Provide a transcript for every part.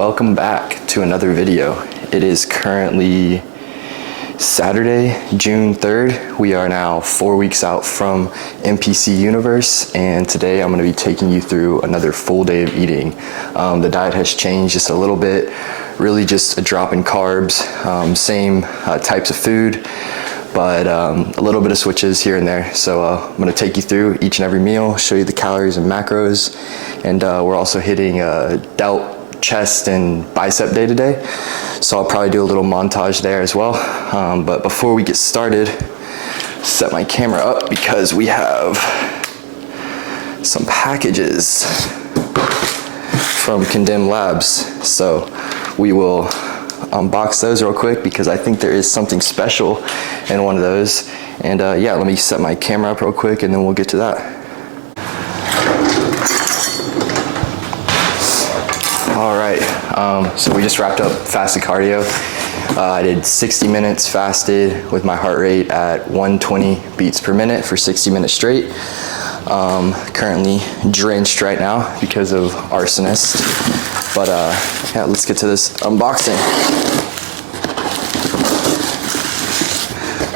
Welcome back to another video. It is currently Saturday, June 3rd. We are now 4 weeks out from NPC Universe, and today I'm going to be taking you through another full day of eating. The diet has changed just a little bit, really just a drop in carbs, same types of food, but a little bit of switches here and there. So I'm going to take you through each and every meal, show you the calories and macros, and we're also hitting delt, chest, and bicep day today. So I'll probably do a little montage there as well. But before we get started, set my camera up because we have some packages from Condemned Labs. So we will unbox those real quick because I think there is something special in one of those. And yeah, let me set my camera up real quick and then we'll get to that. All right, so we just wrapped up fasted cardio. I did 60 minutes fasted with my heart rate at 120 beats per minute for 60 minutes straight. Currently drenched right now because of arsonist. But yeah, let's get to this unboxing.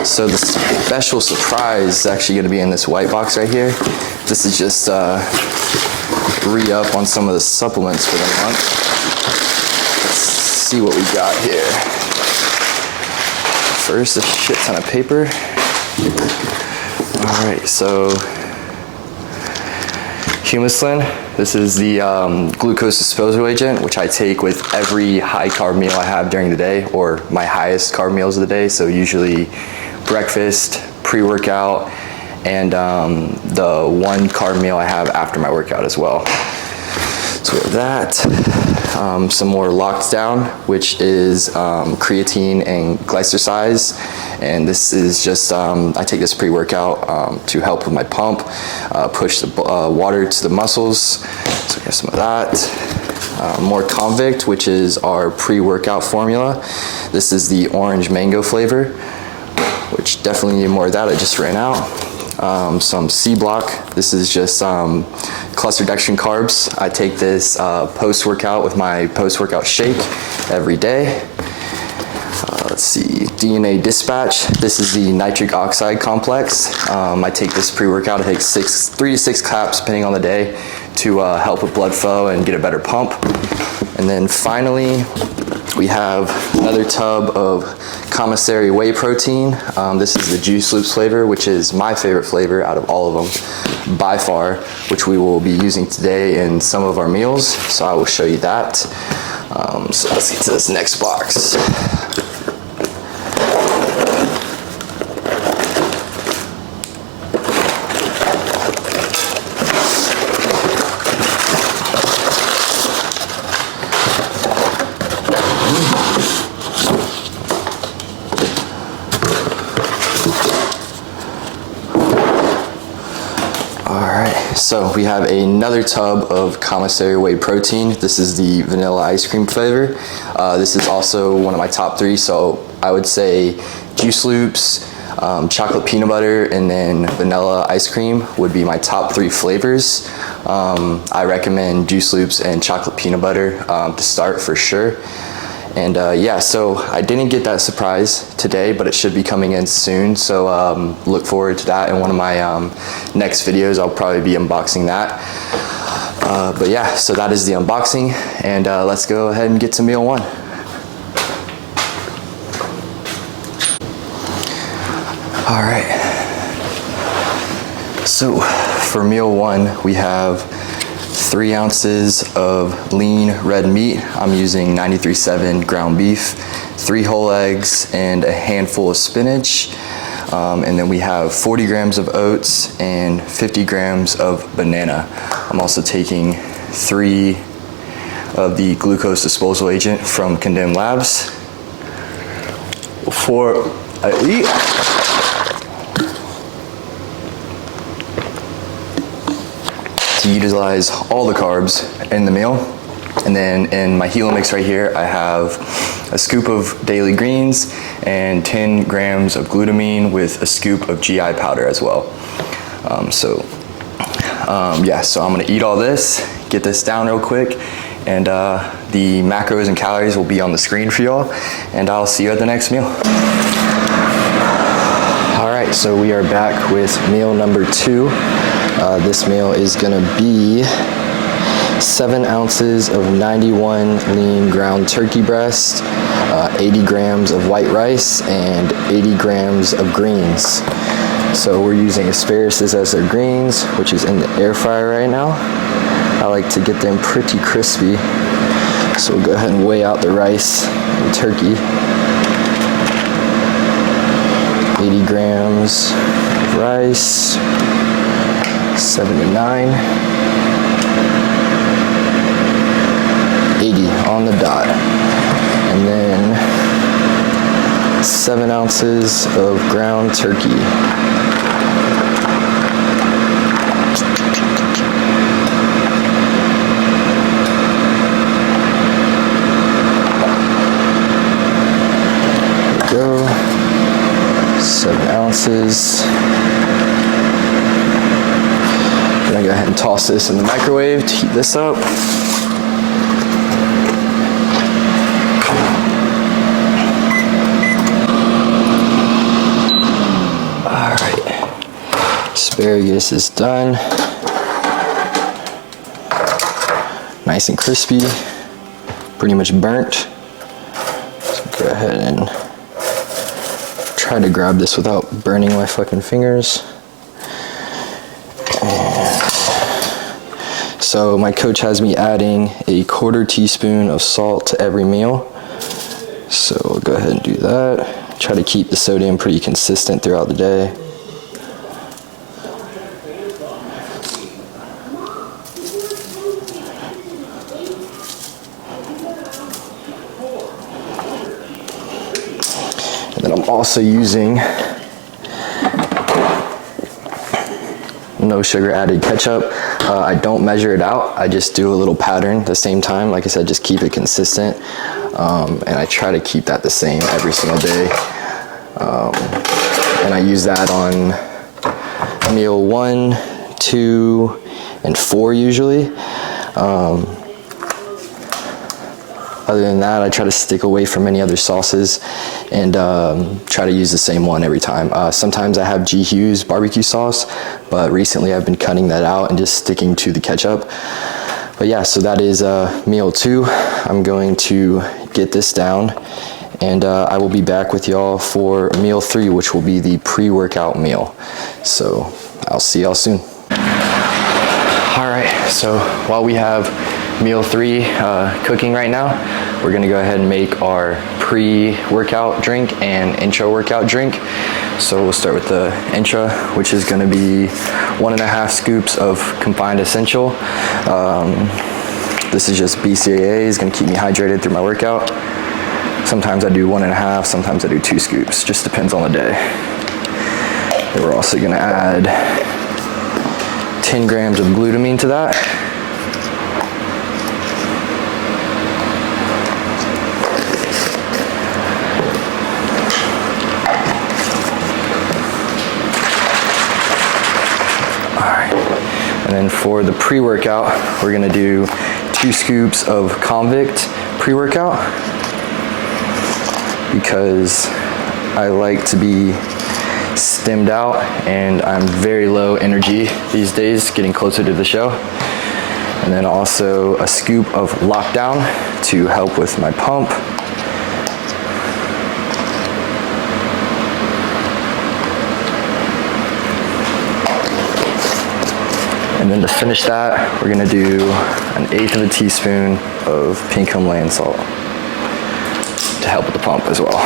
So the special surprise is actually gonna be in this white box right here. This is just re-up on some of the supplements for the month. Let's see what we got here. First, a shit ton of paper. All right, so Humislin. This is the glucose disposal agent, which I take with every high carb meal I have during the day, or my highest carb meals of the day. So usually breakfast, pre-workout, and the one carb meal I have after my workout as well. So we have that, some more Locked Down, which is creatine and glycersize. And this is just, I take this pre-workout to help with my pump, push the water to the muscles. So we have some of that. More Convict, which is our pre-workout formula. This is the orange mango flavor, which definitely need more of that. I just ran out. Some C-Block. This is just cluster dextrin carbs. I take this post-workout with my post-workout shake every day. Let's see, DNA Dispatch. This is the nitric oxide complex. I take this pre-workout. I take 3 to 6 caps depending on the day to help with blood flow and get a better pump. And then finally, we have another tub of commissary whey protein. This is the Juice Loops flavor, which is my favorite flavor out of all of them by far, which we will be using today in some of our meals. So I will show you that. So let's get to this next box. So we have another tub of commissary whey protein. This is the vanilla ice cream flavor. This is also one of my top 3. So I would say Juice Loops, chocolate peanut butter, and then vanilla ice cream would be my top 3 flavors. I recommend Juice Loops and chocolate peanut butter to start for sure. And yeah, so I didn't get that surprise today, but it should be coming in soon. So look forward to that in one of my next videos. I'll probably be unboxing that. But yeah, so that is the unboxing. And let's go ahead and get to meal 1. All right. So for meal 1, we have 3 ounces of lean red meat. I'm using 93.7 ground beef, 3 whole eggs, and a handful of spinach. And then we have 40 grams of oats and 50 grams of banana. I'm also taking 3 of the glucose disposal agent from Condemned Labs. Before I eat, to utilize all the carbs in the meal. And then in my Helo mix right here, I have a scoop of daily greens and 10 grams of glutamine with a scoop of GI powder as well. Yeah, so I'm gonna eat all this, get this down real quick, And the macros and calories will be on the screen for y'all, and I'll see you at the next meal. All right, so we are back with meal number 2. This meal is gonna be 7 ounces of 91 lean ground turkey breast, 80 grams of white rice, and 80 grams of greens. So we're using asparagus as our greens, which is in the air fryer right now. I like to get them pretty crispy. So we'll go ahead and weigh out the rice and turkey. 80 grams of rice, 7 to 9. 80 on the dot. And then 7 ounces of ground turkey. There we go. 7 ounces. I'm gonna go ahead and toss this in the microwave to heat this up. Asparagus is done. Nice and crispy, pretty much burnt. So go ahead and try to grab this without burning my fucking fingers. And so my coach has me adding a 1/4 teaspoon of salt to every meal. So we'll go ahead and do that. Try to keep the sodium pretty consistent throughout the day. And I'm also using no sugar added ketchup. I don't measure it out. I just do a little pattern at the same time. Like I said, just keep it consistent. And I try to keep that the same every single day. And I use that on meal 1, 2, and 4 usually. Other than that, I try to stick away from any other sauces and try to use the same one every time. Sometimes I have G. Hughes barbecue sauce, but recently I've been cutting that out and just sticking to the ketchup. But yeah, so that is meal 2. I'm going to get this down, and I will be back with y'all for meal 3, which will be the pre-workout meal. So I'll see y'all soon. All right, so while we have meal 3 cooking right now, we're gonna go ahead and make our pre-workout drink and intra workout drink. So we'll start with the intra, which is gonna be 1.5 scoops of Confined Essential. This is just BCAA, is gonna keep me hydrated through my workout. Sometimes I do 1.5, sometimes I do 2 scoops, just depends on the day. And we're also gonna add 10 grams of glutamine to that. And then for the pre-workout, we're gonna do 2 scoops of Convict pre-workout because I like to be stimmed out and I'm very low energy these days, getting closer to the show. And then also a scoop of Lockdown to help with my pump. And then to finish that, we're gonna do 1/8 of a teaspoon of pink Himalayan salt to help with the pump as well.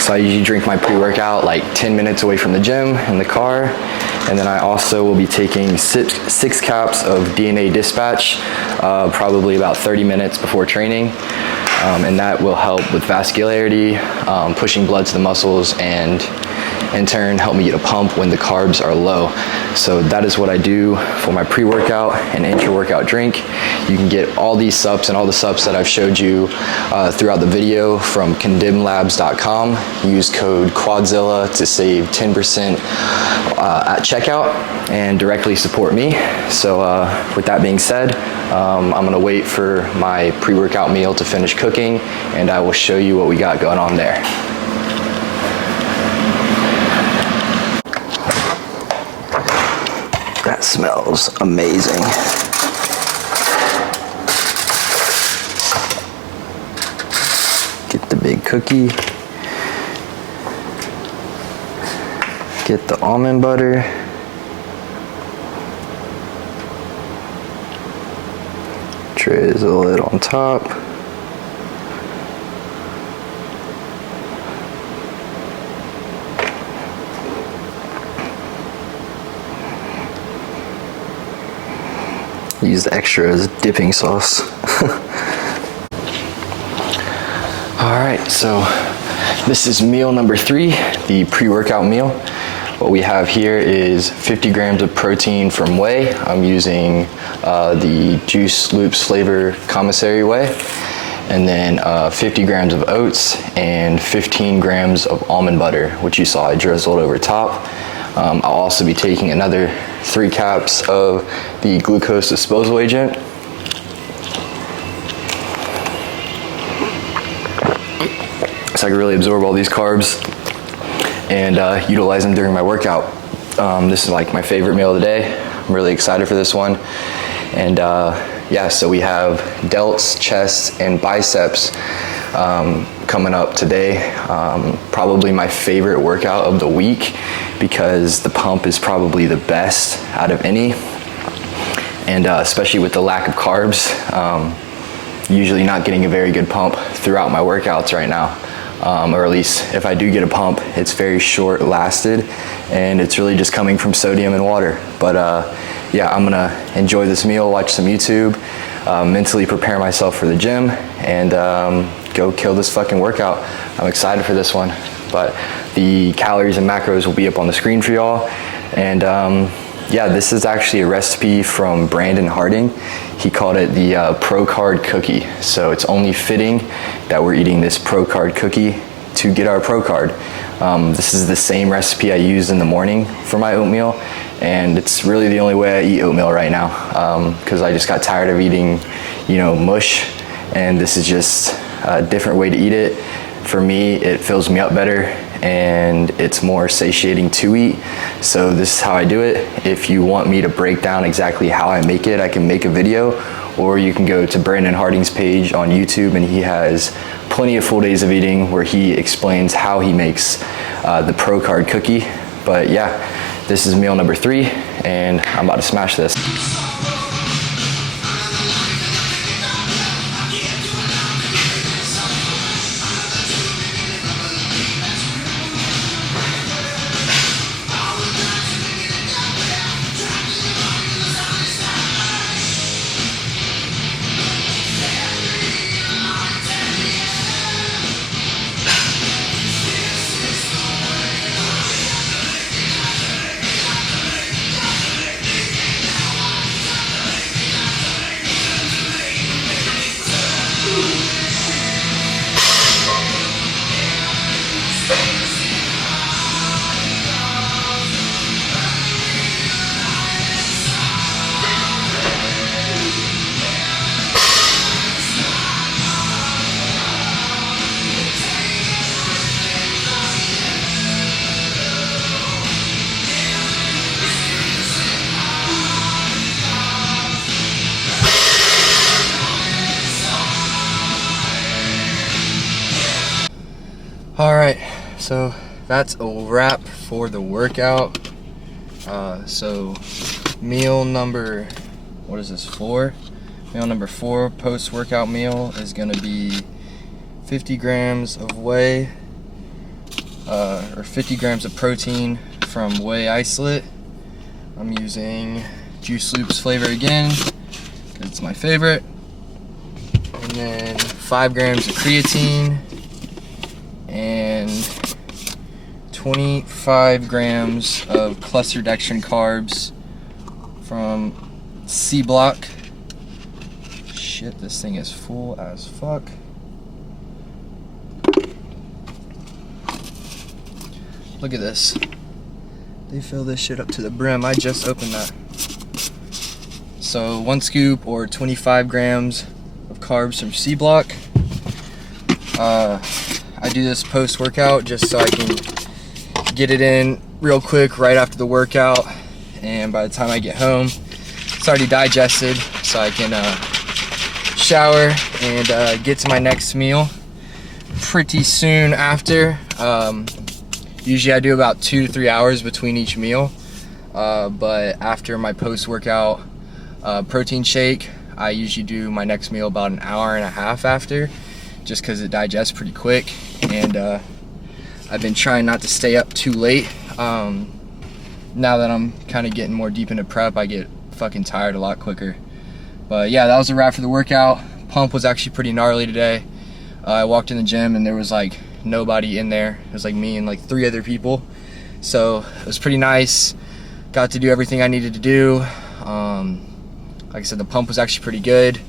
So I usually drink my pre-workout like 10 minutes away from the gym in the car. And then I also will be taking 6 caps of DNA Dispatch, probably about 30 minutes before training. And that will help with vascularity, pushing blood to the muscles, and in turn help me get a pump when the carbs are low. So that is what I do for my pre-workout and intra-workout drink. You can get all these subs and all the subs that I've showed you throughout the video from condemnlabs.com. Use code QUADZILLA to save 10% at checkout and directly support me. So with that being said, I'm gonna wait for my pre-workout meal to finish cooking, and I will show you what we got going on there. That smells amazing. Get the big cookie. Get the almond butter. Drizzle it on top. Use the extra as dipping sauce. Alright, so this is meal number 3, the pre-workout meal. What we have here is 50 grams of protein from whey. I'm using the Juice Loops flavor commissary whey. And then 50 grams of oats and 15 grams of almond butter, which you saw I drizzled over top. I'll also be taking another 3 caps of the glucose disposal agent. So I can really absorb all these carbs and utilize them during my workout. This is like my favorite meal of the day. I'm really excited for this one. And yeah, so we have delts, chest, and biceps coming up today. Probably my favorite workout of the week because the pump is probably the best out of any. And especially with the lack of carbs, usually not getting a very good pump throughout my workouts right now. Or at least if I do get a pump, it's very short lasted and it's really just coming from sodium and water. But yeah, I'm gonna enjoy this meal, watch some YouTube, mentally prepare myself for the gym, and go kill this fucking workout. I'm excited for this one. But the calories and macros will be up on the screen for y'all. And yeah, this is actually a recipe from Brandon Harding. He called it the Pro Card Cookie. So it's only fitting that we're eating this Pro Card Cookie to get our Pro Card. This is the same recipe I use in the morning for my oatmeal, and it's really the only way I eat oatmeal right now because I just got tired of eating, you know, mush, and this is just a different way to eat it. For me, it fills me up better and it's more satiating to eat. So this is how I do it. If you want me to break down exactly how I make it, I can make a video, or you can go to Brandon Harding's page on YouTube, and he has plenty of full days of eating where he explains how he makes the Pro Card Cookie. But yeah, this is meal number 3 and I'm about to smash this. Alright, so that's a wrap for the workout. So meal number, what is this, 4? Meal number 4 post-workout meal is gonna be 50 grams of whey, or 50 grams of protein from whey isolate. I'm using Juice Loops flavor again, because it's my favorite. And then 5 grams of creatine, and 25 grams of clustered dextrin carbs from C Block. Shit, this thing is full as fuck. Look at this. They fill this shit up to the brim. I just opened that. So 1 scoop or 25 grams of carbs from C Block. I do this post-workout just so I can get it in real quick right after the workout, and by the time I get home it's already digested, so I can shower and get to my next meal pretty soon after. Usually I do about 2 to 3 hours between each meal, but after my post-workout protein shake, I usually do my next meal about an hour and a half after, just because it digests pretty quick. And I've been trying not to stay up too late. Now that I'm kind of getting more deep into prep, I get fucking tired a lot quicker. But yeah, that was a wrap for the workout. Pump was actually pretty gnarly today. I walked in the gym and there was like nobody in there. It was like me and like 3 other people. So it was pretty nice. Got to do everything I needed to do. Like I said, the pump was actually pretty good.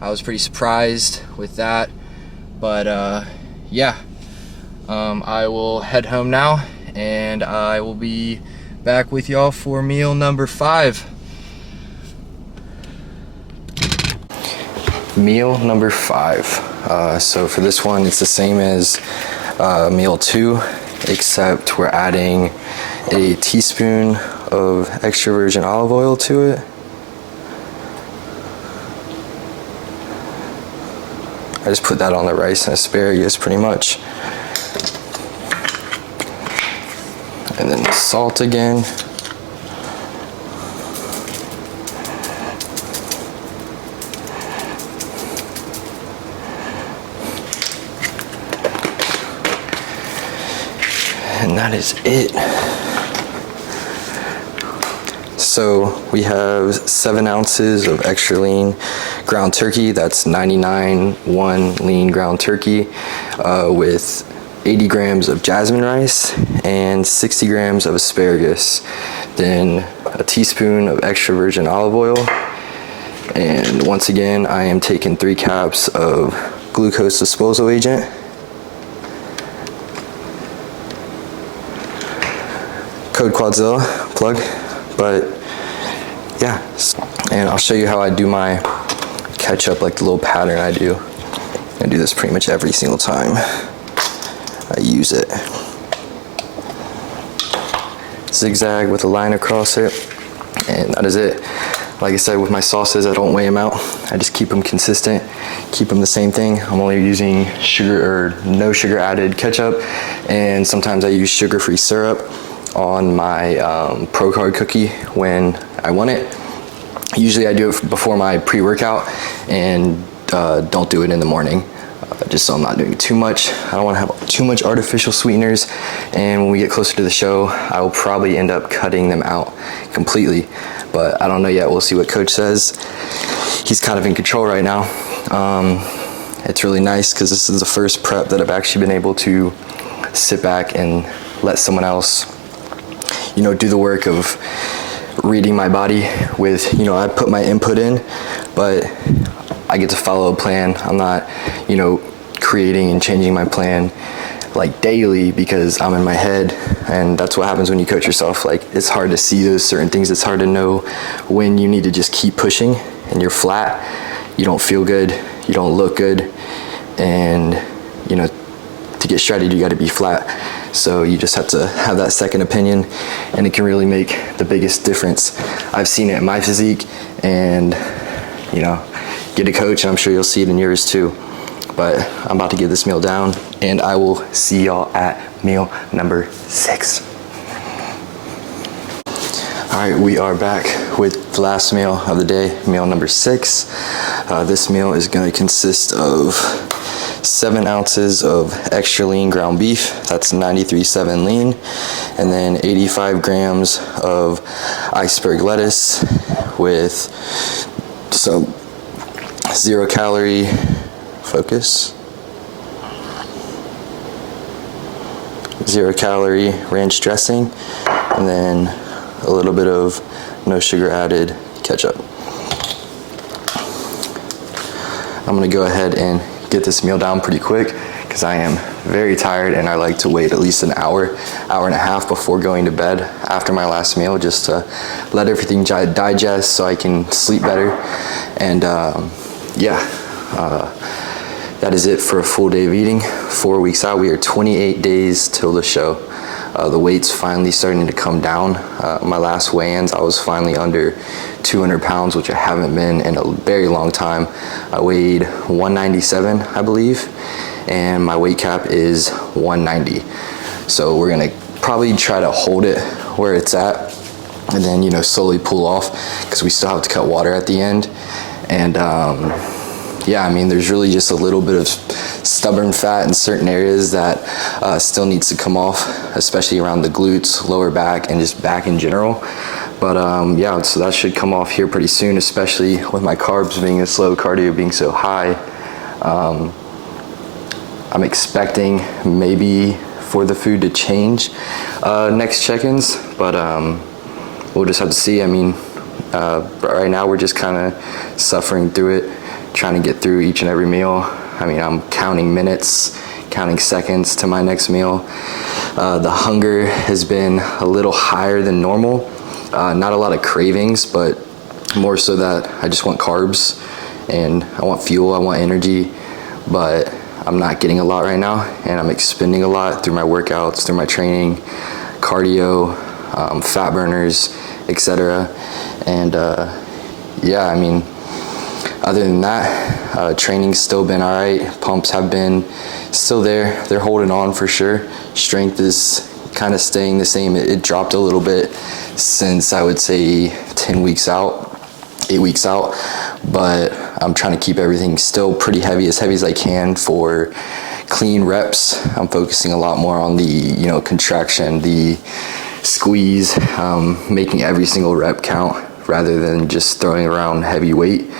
I was pretty surprised with that. But yeah, I will head home now, and I will be back with y'all for meal number 5. Meal number 5. So for this one, it's the same as meal 2, except we're adding a teaspoon of extra virgin olive oil to it. I just put that on the rice and asparagus pretty much. And then salt again. And that is it. So we have 7 ounces of extra lean ground turkey. That's 99.1 lean ground turkey with 80 grams of jasmine rice and 60 grams of asparagus. Then a teaspoon of extra virgin olive oil. And once again, I am taking 3 caps of glucose disposal agent. Code Quadzilla, plug. But yeah, and I'll show you how I do my ketchup, like the little pattern I do. I do this pretty much every single time I use it. Zigzag with a line across it, and that is it. Like I said, with my sauces, I don't weigh them out. I just keep them consistent, keep them the same thing. I'm only using sugar or no sugar added ketchup, and sometimes I use sugar-free syrup on my Pro Card cookie when I want it. Usually I do it before my pre-workout, and don't do it in the morning, just so I'm not doing too much. I don't want to have too much artificial sweeteners, and when we get closer to the show, I will probably end up cutting them out completely, but I don't know yet. We'll see what Coach says. He's kind of in control right now. It's really nice because this is the first prep that I've actually been able to sit back and let someone else, you know, do the work of reading my body with, you know, I put my input in, but I get to follow a plan. I'm not, you know, creating and changing my plan like daily because I'm in my head, and that's what happens when you coach yourself. Like, it's hard to see those certain things. It's hard to know when you need to just keep pushing and you're flat, you don't feel good, you don't look good, and, you know, to get shredded, you got to be flat. So you just have to have that second opinion, and it can really make the biggest difference. I've seen it in my physique, and, you know, get a coach, and I'm sure you'll see it in yours too. But I'm about to get this meal down, and I will see y'all at meal number 6. All right, we are back with the last meal of the day, meal number 6. This meal is going to consist of 7 ounces of extra lean ground beef, that's 93.7 lean, and then 85 grams of iceberg lettuce with some 0 calorie 0 calorie ranch dressing, and then a little bit of no sugar added ketchup. I'm gonna go ahead and get this meal down pretty quick because I am very tired, and I like to wait at least an hour and a half before going to bed after my last meal, just to let everything digest so I can sleep better. And that is it for a full day of eating. 4 weeks out, we are 28 days till the show. The weight's finally starting to come down. My last weigh-ins, I was finally under 200 pounds, which I haven't been in a very long time. I weighed 197, I believe, and my weight cap is 190. So we're gonna probably try to hold it where it's at, and then, you know, slowly pull off, because we still have to cut water at the end. And yeah, I mean, there's really just a little bit of stubborn fat in certain areas that still needs to come off, especially around the glutes, lower back, and just back in general. But yeah, so that should come off here pretty soon, especially with my carbs being this low, cardio being so high. I'm expecting maybe for the food to change next check-ins, but we'll just have to see. I mean, right now we're just kind of suffering through it, trying to get through each and every meal. I mean, I'm counting minutes, counting seconds to my next meal. The hunger has been a little higher than normal. Not a lot of cravings, but more so that I just want carbs and I want fuel, I want energy, but I'm not getting a lot right now, and I'm expending a lot through my workouts, through my training, cardio, fat burners, etc. And yeah, I mean, other than that, training's still been all right. Pumps have been still there. They're holding on for sure. Strength is kind of staying the same. It dropped a little bit since, I would say, 10 weeks out, 8 weeks out. But I'm trying to keep everything still pretty heavy as I can for clean reps. I'm focusing a lot more on the, you know, contraction, the squeeze, making every single rep count rather than just throwing around heavy weight.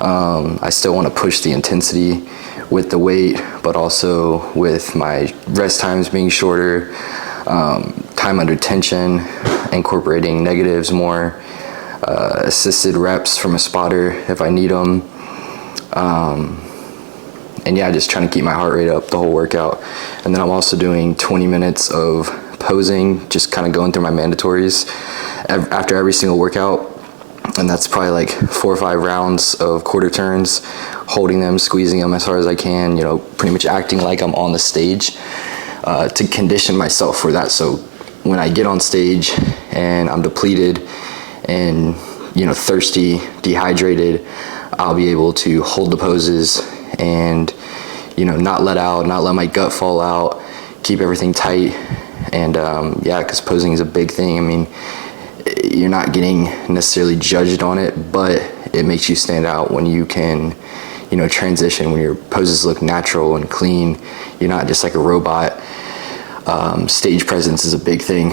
I still want to push the intensity with the weight, but also with my rest times being shorter, time under tension, incorporating negatives more, assisted reps from a spotter if I need them. And yeah, just trying to keep my heart rate up the whole workout. And then I'm also doing 20 minutes of posing, just kind of going through my mandatories after every single workout. And that's probably like 4 or 5 rounds of quarter turns, holding them, squeezing them as hard as I can, you know, pretty much acting like I'm on the stage, to condition myself for that. So when I get on stage and I'm depleted and, you know, thirsty, dehydrated, I'll be able to hold the poses and, you know, not let out, not let my gut fall out, keep everything tight. And yeah, because posing is a big thing. I mean, you're not getting necessarily judged on it, but it makes you stand out when you can, you know, transition, when your poses look natural and clean. You're not just like a robot. Stage presence is a big thing.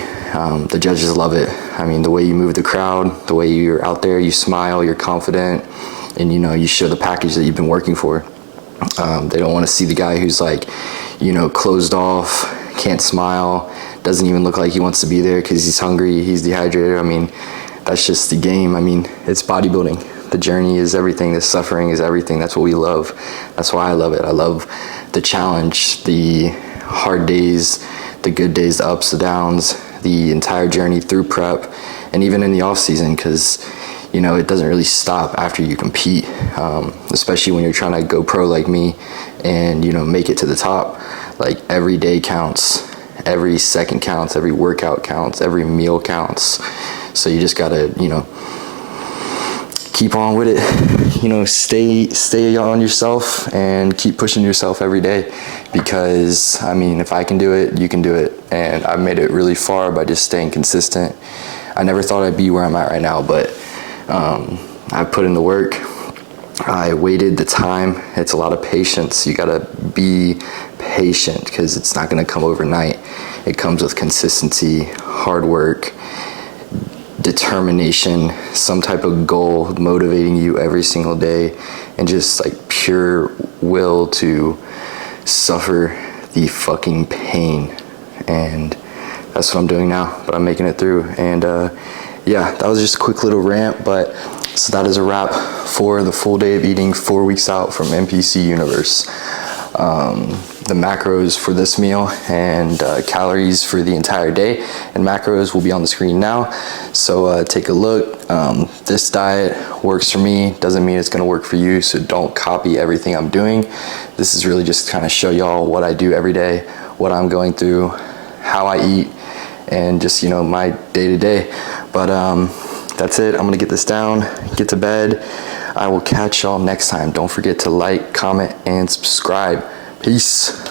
The judges love it. I mean, the way you move the crowd, the way you're out there, you smile, you're confident, and, you know, you show the package that you've been working for. They don't want to see the guy who's like, you know, closed off, can't smile, doesn't even look like he wants to be there because he's hungry, he's dehydrated. I mean, that's just the game. I mean, it's bodybuilding. The journey is everything. The suffering is everything. That's what we love. That's why I love it. I love the challenge, the hard days, the good days, the ups, the downs, the entire journey through prep, and even in the off season, because, you know, it doesn't really stop after you compete, especially when you're trying to go pro like me and, you know, make it to the top. Like, every day counts, every second counts, every workout counts, every meal counts. So you just gotta, you know, keep on with it, you know, stay on yourself and keep pushing yourself every day, because, I mean, if I can do it, you can do it. And I've made it really far by just staying consistent. I never thought I'd be where I'm at right now, but I put in the work. I waited the time. It's a lot of patience. You gotta be patient, because it's not gonna come overnight. It comes with consistency, hard work, determination, some type of goal motivating you every single day, and just like pure will to suffer the fucking pain and that's what I'm doing now, but I'm making it through. And yeah, that was just a quick little rant, but so that is a wrap for the full day of eating 4 weeks out from NPC Universe. The macros for this meal and calories for the entire day and macros will be on the screen now, so take a look. This diet works for me, doesn't mean it's going to work for you, so don't copy everything I'm doing. This is really just to kind of show y'all what I do every day, what I'm going through, how I eat, and just, you know, my day-to-day. But that's it. I'm gonna get this down, get to bed. I will catch y'all next time. Don't forget to like, comment, and subscribe. Peace.